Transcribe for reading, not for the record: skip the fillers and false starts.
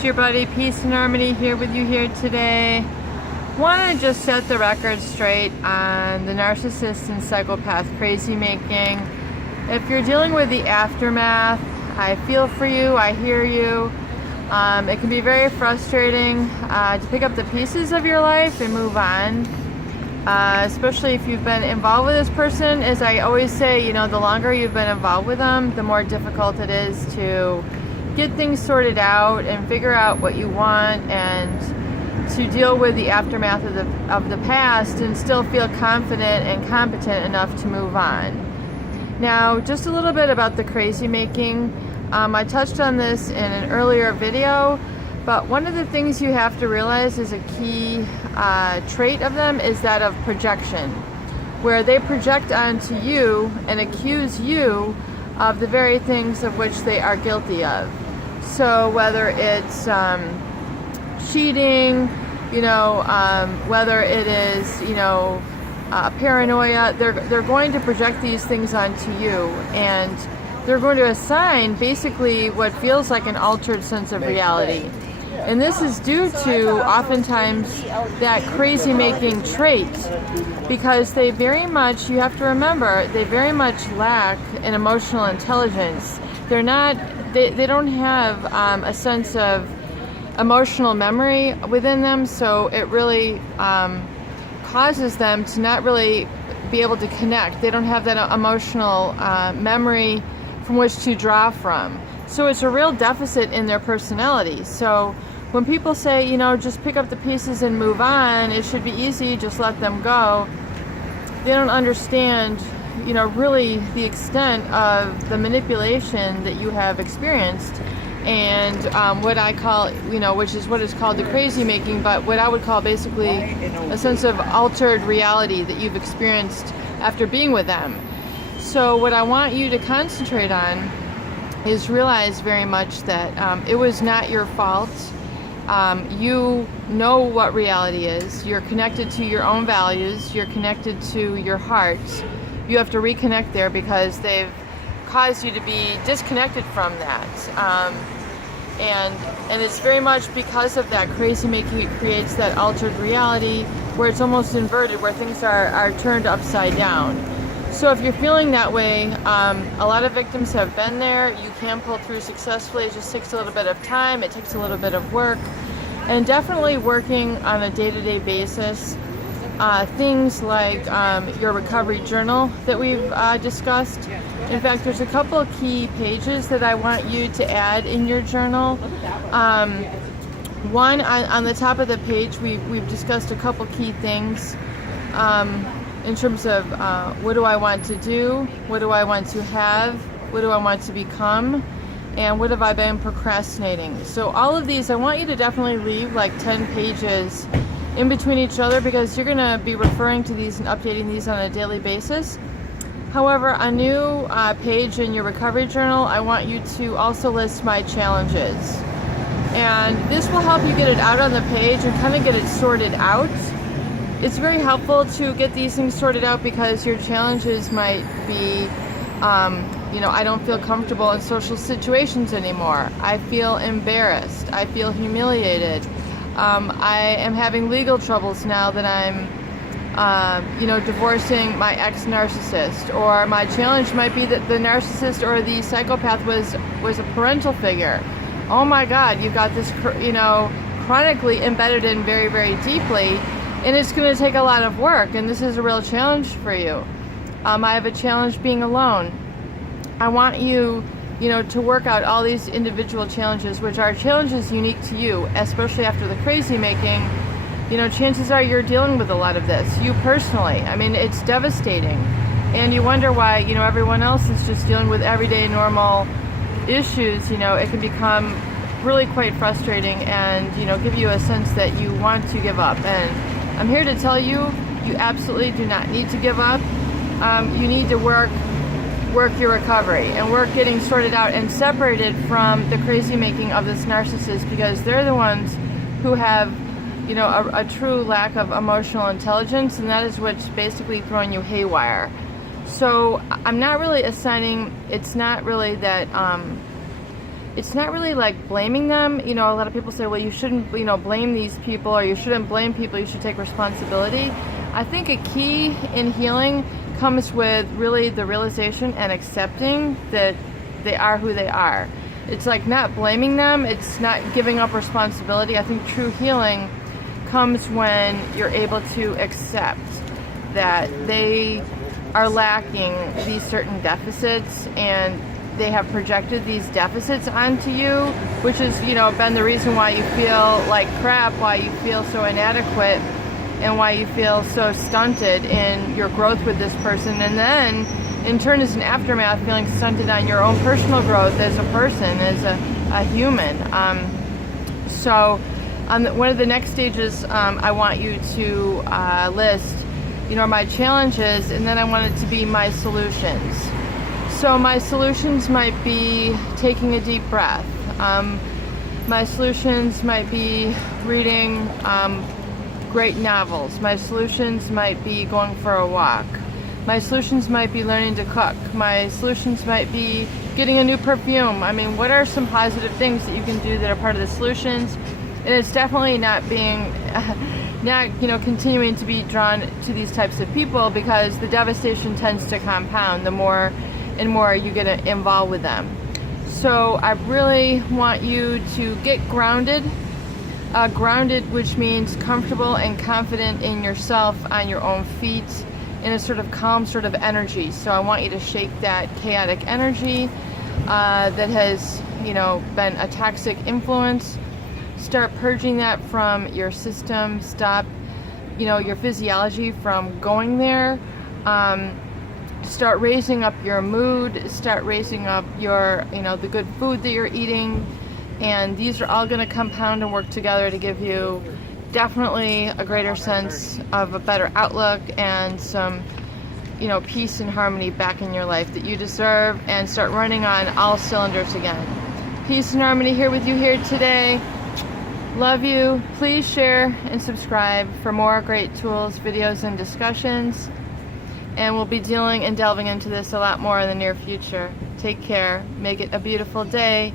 it's your buddy Peace and Harmony here with you here today. Want to just set the record straight on the narcissist and psychopath crazy making. If you're dealing with the aftermath, I feel for you, I hear you. It can be very frustrating to pick up the pieces of your life and move on. Especially if you've been involved with this person. As I always say, you know, the longer you've been involved with them, the more difficult it is to get things sorted out and figure out what you want and to deal with the aftermath of the past and still feel confident and competent enough to move on. Now, just a little bit about the crazy making. I touched on this in an earlier video, but one of the things you have to realize is a key trait of them is that of projection, where they project onto you and accuse you of the very things of which they are guilty of. So whether it's cheating, you know, whether it is, you know, paranoia, they're going to project these things onto you, and they're going to assign basically what feels like an altered sense of reality. And this is due to oftentimes that crazy making trait, because they very much, you have to remember, they very much lack an emotional intelligence. They're not, they don't have a sense of emotional memory within them, so it really causes them to not really be able to connect. They don't have that emotional memory from which to draw from. So it's a real deficit in their personality. So when people say, you know, just pick up the pieces and move on, it should be easy, just let them go, they don't understand, you know, really the extent of the manipulation that you have experienced and what I call, you know, which is what is called the crazy making, but what I would call basically a sense of altered reality that you've experienced after being with them. So what I want you to concentrate on is realize very much that it was not your fault. You know what reality is. You're connected to your own values. You're connected to your heart. You have to reconnect there because they've caused you to be disconnected from that. And it's very much because of that crazy making, it creates that altered reality where it's almost inverted, where things are turned upside down. So if you're feeling that way, a lot of victims have been there. You can pull through successfully. It just takes a little bit of time. It takes a little bit of work. And definitely working on a day-to-day basis. Things like your recovery journal that we've discussed. In fact, there's a couple of key pages that I want you to add in your journal. One, on the top of the page, we've discussed a couple key things. In terms of what do I want to do, what do I want to have, what do I want to become, and what have I been procrastinating. So all of these, I want you to definitely leave like 10 pages in between each other because you're going to be referring to these and updating these on a daily basis. However, a new page in your recovery journal, I want you to also list my challenges. And this will help you get it out on the page and kind of get it sorted out. It's very helpful to get these things sorted out because your challenges might be, you know, I don't feel comfortable in social situations anymore. I feel embarrassed. I feel humiliated. I am having legal troubles now that I'm, you know, divorcing my ex-narcissist. Or my challenge might be that the narcissist or the psychopath was a parental figure. Oh my God, you've got this, you know, chronically embedded in very, very deeply. And it's going to take a lot of work, and this is a real challenge for you. I have a challenge being alone. I want you, you know, to work out all these individual challenges, which are challenges unique to you, especially after the crazy making. You know, chances are you're dealing with a lot of this, you personally. I mean, it's devastating. And you wonder why, you know, everyone else is just dealing with everyday normal issues. You know, it can become really quite frustrating and, you know, give you a sense that you want to give up. And I'm here to tell you, you absolutely do not need to give up. You need to work your recovery and work getting sorted out and separated from the crazy making of this narcissist, because they're the ones who have, you know, a true lack of emotional intelligence, and that is what's basically throwing you haywire. So I'm not really assigning, it's not really that it's not really like blaming them. You know, a lot of people say, well, you shouldn't, you know, blame these people, or you shouldn't blame people, you should take responsibility. I think a key in healing comes with really the realization and accepting that they are who they are. It's like not blaming them, it's not giving up responsibility. I think true healing comes when you're able to accept that they are lacking these certain deficits, and they have projected these deficits onto you, which has, you know, been the reason why you feel like crap, why you feel so inadequate, and why you feel so stunted in your growth with this person. And then in turn, as an aftermath, feeling stunted on your own personal growth as a person, as a human. So one of the next stages I want you to list, you know, my challenges, and then I want it to be my solutions. So my solutions might be taking a deep breath. My solutions might be reading great novels. My solutions might be going for a walk. My solutions might be learning to cook. My solutions might be getting a new perfume. I mean, what are some positive things that you can do that are part of the solutions? And it's definitely not being, you know, continuing to be drawn to these types of people, because the devastation tends to compound the more and more you get involved with them. So I really want you to get grounded. Grounded, which means comfortable and confident in yourself, on your own feet, in a sort of calm sort of energy. So I want you to shake that chaotic energy that has, you know, been a toxic influence. Start purging that from your system. Stop, you know, your physiology from going there. Start raising up your mood. Start raising up your, you know, the good food that you're eating. And these are all going to compound and work together to give you definitely a greater sense of a better outlook and some, you know, peace and harmony back in your life that you deserve, and start running on all cylinders again. Peace and harmony here with you here today. Love you. Please share and subscribe for more great tools, videos, and discussions. And we'll be dealing and delving into this a lot more in the near future. Take care. Make it a beautiful day.